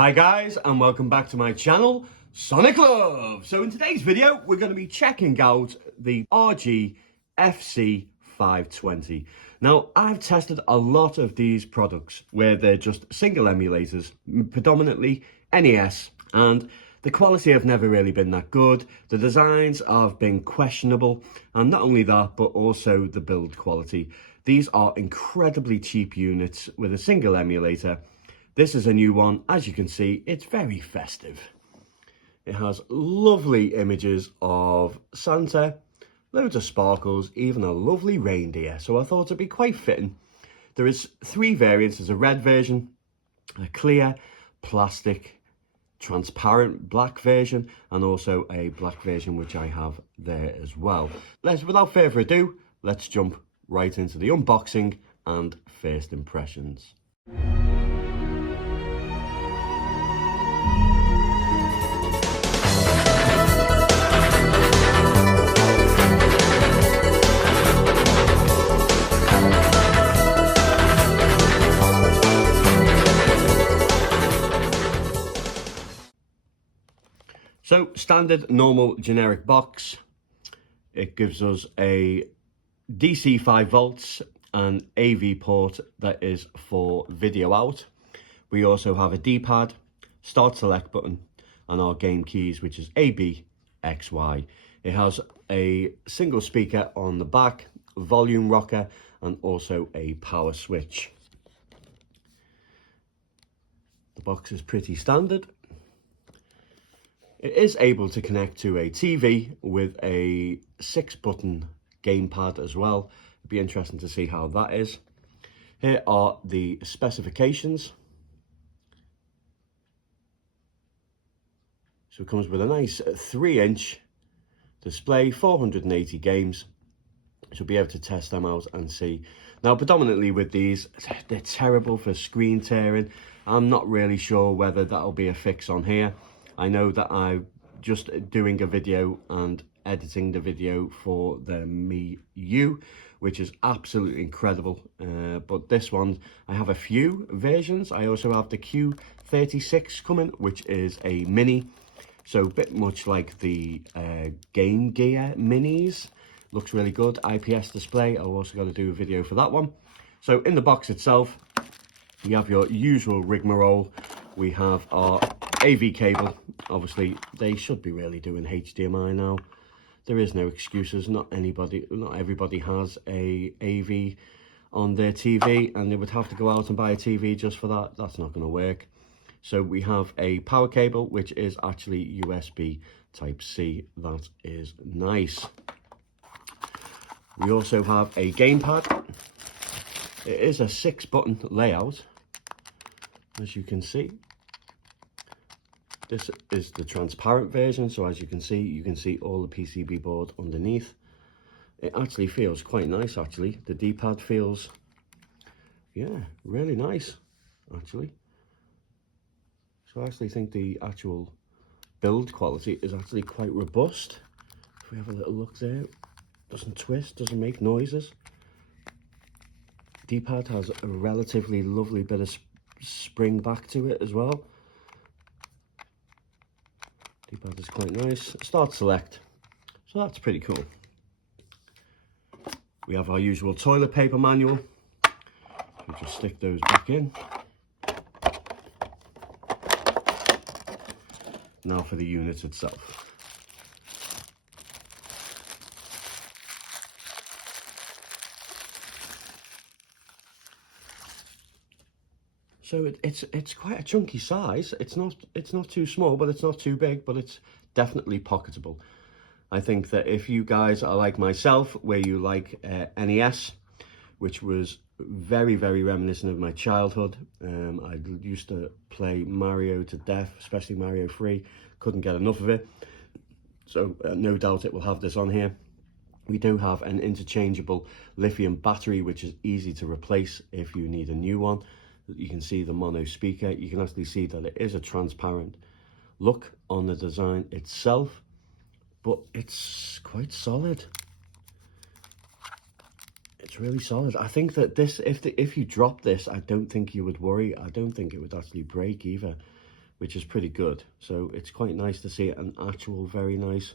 Hi guys, and welcome back to my channel, Sonic Love. So in today's video, we're going to be checking out the RG FC520. Now, I've tested a lot of these products where they're just single emulators, predominantly NES, and the quality have never really been that good. The designs have been questionable, and not only that, but also the build quality. These are incredibly cheap units with a single emulator. This is a new one. As you can see, it's very festive. It has lovely images of Santa, loads of sparkles, even a lovely reindeer. So I thought it'd be quite fitting. There is 3 variants. There's a red version, a clear, plastic, transparent black version, and also a black version, which I have there as well. Without further ado, let's jump right into the unboxing and first impressions. So, standard, normal, generic box. It gives us a DC 5 volts and AV port that is for video out. We also have a D-pad, start select button, and our game keys, which is A, B, X, Y. It has a single speaker on the back, volume rocker, and also a power switch. The box is pretty standard. It is able to connect to a TV with a 6-button gamepad as well. It'd be interesting to see how that is. Here are the specifications. So it comes with a nice 3-inch display, 480 games. So be able to test them out and see. Now, predominantly with these, they're terrible for screen tearing. I'm not really sure whether that'll be a fix on here. I know that I'm just doing a video and editing the video for the Mi U, which is absolutely incredible. But this one, I have a few versions. I also have the Q36 coming, which is a mini. So a bit much like the Game Gear minis. Looks really good. IPS display. I've also got to do a video for that one. So in the box itself, you have your usual rigmarole. We have our AV cable. Obviously, they should be really doing HDMI now. There is no excuses. Not everybody has a AV on their TV, and they would have to go out and buy a TV just for that. That's not going to work. So we have a power cable, which is actually USB Type-C. That is nice. We also have a gamepad. It is a 6-button layout, as you can see. This is the transparent version, so as you can see all the PCB board underneath. It actually feels quite nice, actually. The D-pad feels, yeah, really nice, actually. So I actually think the actual build quality is actually quite robust. If we have a little look there, doesn't twist, doesn't make noises. D-pad has a relatively lovely bit of spring back to it as well. D-pad is quite nice. Start select, so that's pretty cool. We have our usual toilet paper manual. We just stick those back in. Now for the unit itself. So it's quite a chunky size. It's not too small, but it's not too big, but it's definitely pocketable. I think that if you guys are like myself, where you like NES, which was very, very reminiscent of my childhood. I used to play Mario to death, especially Mario 3. Couldn't get enough of it. So no doubt it will have this on here. We do have an interchangeable lithium battery, which is easy to replace if you need a new one. You can see the mono speaker. You can actually see that it is a transparent look on the design itself, but it's quite solid. It's really solid. I think that this, if you drop this, I don't think you would worry. I don't think it would actually break either. which is pretty good. So it's quite nice to see an actual very nice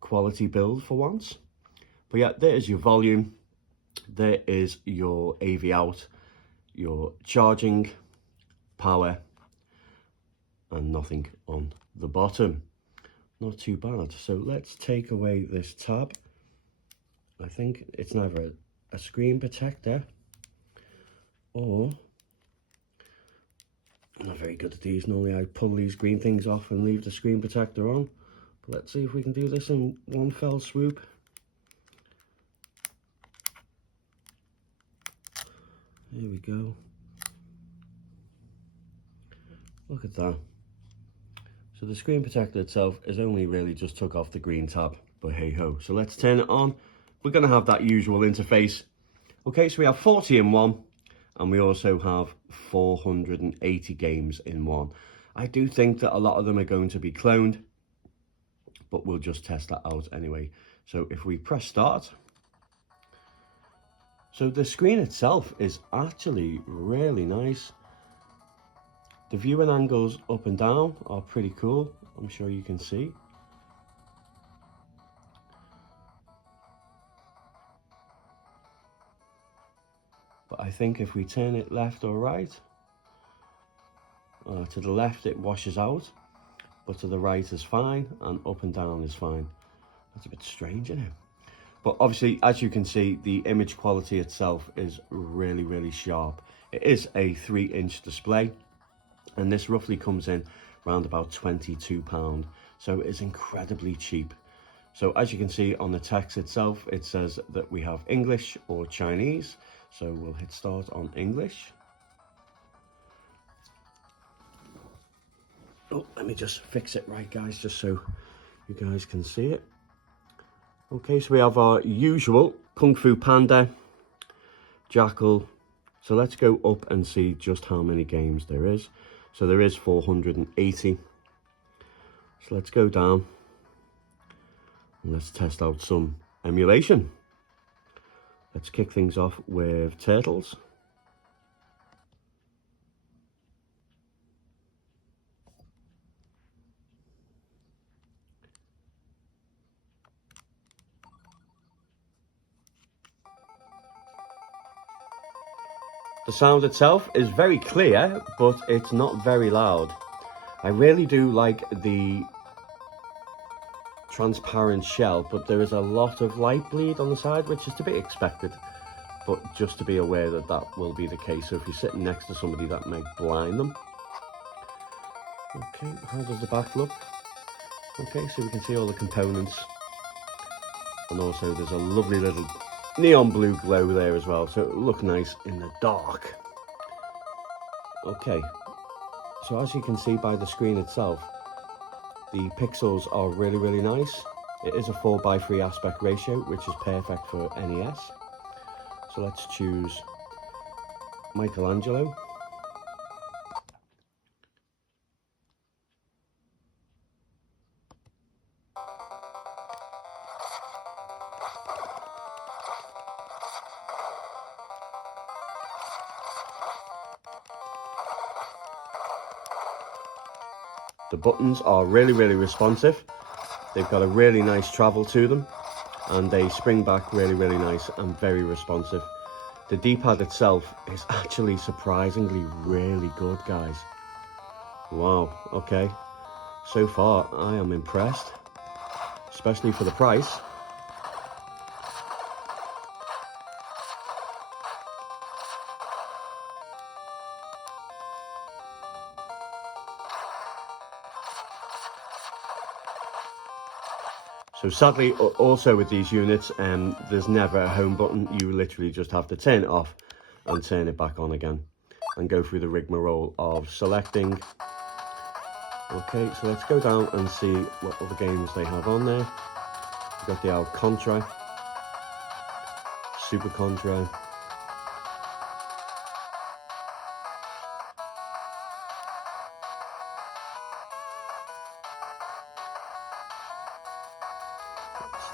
quality build for once. But yeah, there's your volume, there is your AV out, your charging, power, and nothing on the bottom. Not too bad. So let's take away this tab. I think it's neither a screen protector or, I'm not very good at these. Normally I pull these green things off and leave the screen protector on. But let's see if we can do this in one fell swoop. Here we go. Look at that. So the screen protector itself is only really just took off the green tab, but hey ho. So let's turn it on. We're going to have that usual interface. Okay, so we have 40 in one, and we also have 480 games in one. I do think that a lot of them are going to be cloned, but we'll just test that out anyway. So if we press start, so the screen itself is actually really nice. The viewing angles up and down are pretty cool. I'm sure you can see. But I think if we turn it left or right, to the left it washes out, but to the right is fine, and up and down is fine. That's a bit strange, isn't it? But obviously, as you can see, the image quality itself is really, really sharp. It is a 3-inch display, and this roughly comes in around about £22, so it's incredibly cheap. So as you can see on the text itself, it says that we have English or Chinese, so we'll hit start on English. Oh, let me just fix it right, guys, just so you guys can see it. Okay, so we have our usual Kung Fu Panda, Jackal. So let's go up and see just how many games there is. So there is 480. So let's go down and let's test out some emulation. Let's kick things off with Turtles. The sound itself is very clear, but it's not very loud. I really do like the transparent shell, but there is a lot of light bleed on the side, which is to be expected. But just to be aware that that will be the case. So if you're sitting next to somebody, that might blind them. Okay, how does the back look? Okay, so we can see all the components. And also there's a lovely little neon blue glow there as well, so it'll look nice in the dark. Okay, so as you can see by the screen itself, the pixels are really, really nice. It is a 4:3 aspect ratio, which is perfect for NES. So let's choose Michelangelo. The buttons are really, really responsive. They've got a really nice travel to them, and they spring back really, really nice and very responsive. The D-pad itself is actually surprisingly really good, guys. Wow, okay. So far, I am impressed, especially for the price. So sadly, also with these units, there's never a home button. You literally just have to turn it off and turn it back on again and go through the rigmarole of selecting. Okay, so let's go down and see what other games they have on there. We've got the old Contra, Super Contra.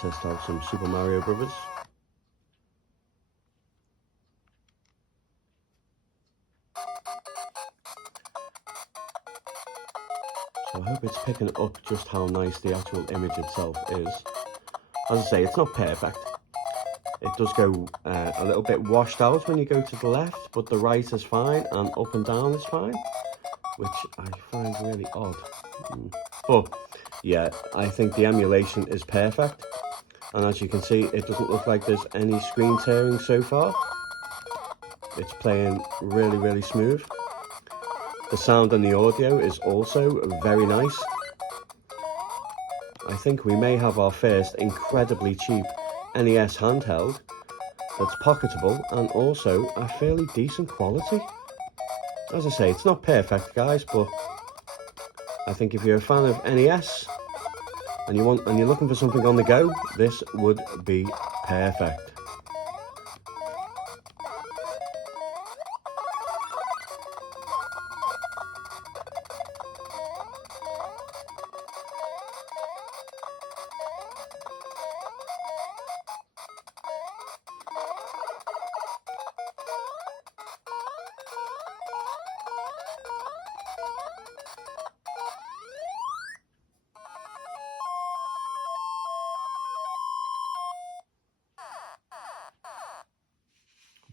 Let's test out some Super Mario Brothers. So I hope it's picking up just how nice the actual image itself is. As I say, it's not perfect. It does go a little bit washed out when you go to the left, but the right is fine and up and down is fine, which I find really odd. But yeah, I think the emulation is perfect. And as you can see, it doesn't look like there's any screen tearing so far. It's playing really, really smooth. The sound and the audio is also very nice. I think we may have our first incredibly cheap NES handheld that's pocketable and also a fairly decent quality. As I say, it's not perfect, guys, but I think if you're a fan of NES and you're looking for something on the go, this would be perfect.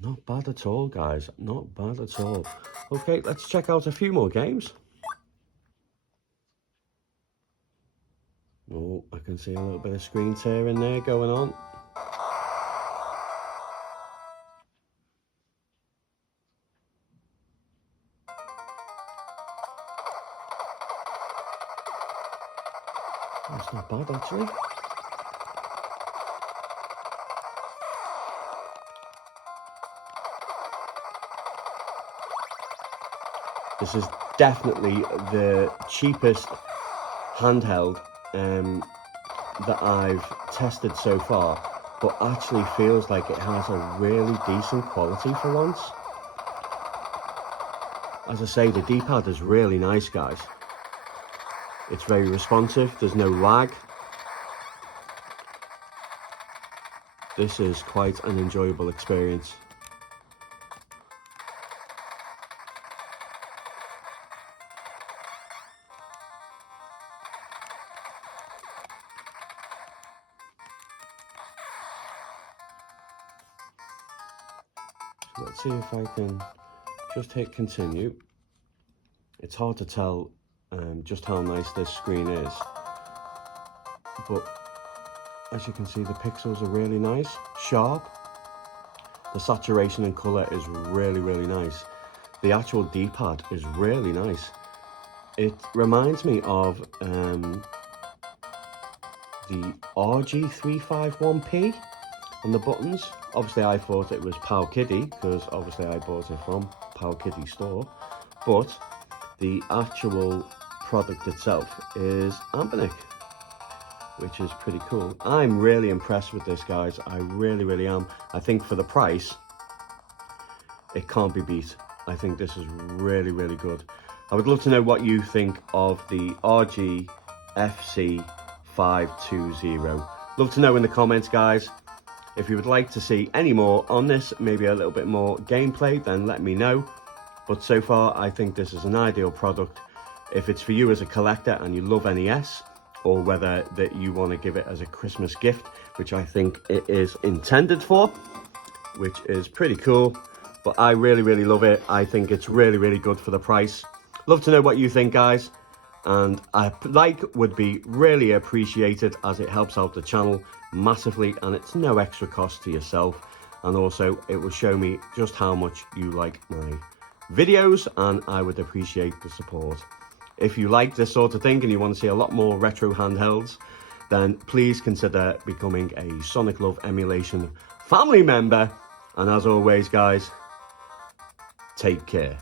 Not bad at all, guys. Not bad at all. Okay, let's check out a few more games. Oh, I can see a little bit of screen tearing there going on. That's not bad, actually. This is definitely the cheapest handheld that I've tested so far, but actually feels like it has a really decent quality for once. As I say, the D-pad is really nice, guys. It's very responsive, there's no lag. This is quite an enjoyable experience. So let's see if I can just hit continue. It's hard to tell just how nice this screen is, but as you can see, the pixels are really nice, sharp. The saturation and colour is really, really nice. The actual D-pad is really nice. It reminds me of the RG351P on the buttons. Obviously I thought it was Pow Kiddie, because obviously I bought it from Pow Kiddie store, but the actual product itself is Anbernic, which is pretty cool. I'm really impressed with this, guys. I really, really am. I think for the price, it can't be beat. I think this is really, really good. I would love to know what you think of the RG FC520. Love to know in the comments, guys. If you would like to see any more on this, maybe a little bit more gameplay, then let me know. But so far, I think this is an ideal product. If it's for you as a collector and you love NES, or whether that you want to give it as a Christmas gift, which I think it is intended for, which is pretty cool. But I really, really love it. I think it's really, really good for the price. Love to know what you think, guys. And a like would be really appreciated, as it helps out the channel massively, and it's no extra cost to yourself. And also, it will show me just how much you like my videos, and I would appreciate the support. If you like this sort of thing and you want to see a lot more retro handhelds, then please consider becoming a Sonic Love Emulation family member. And as always, guys, take care.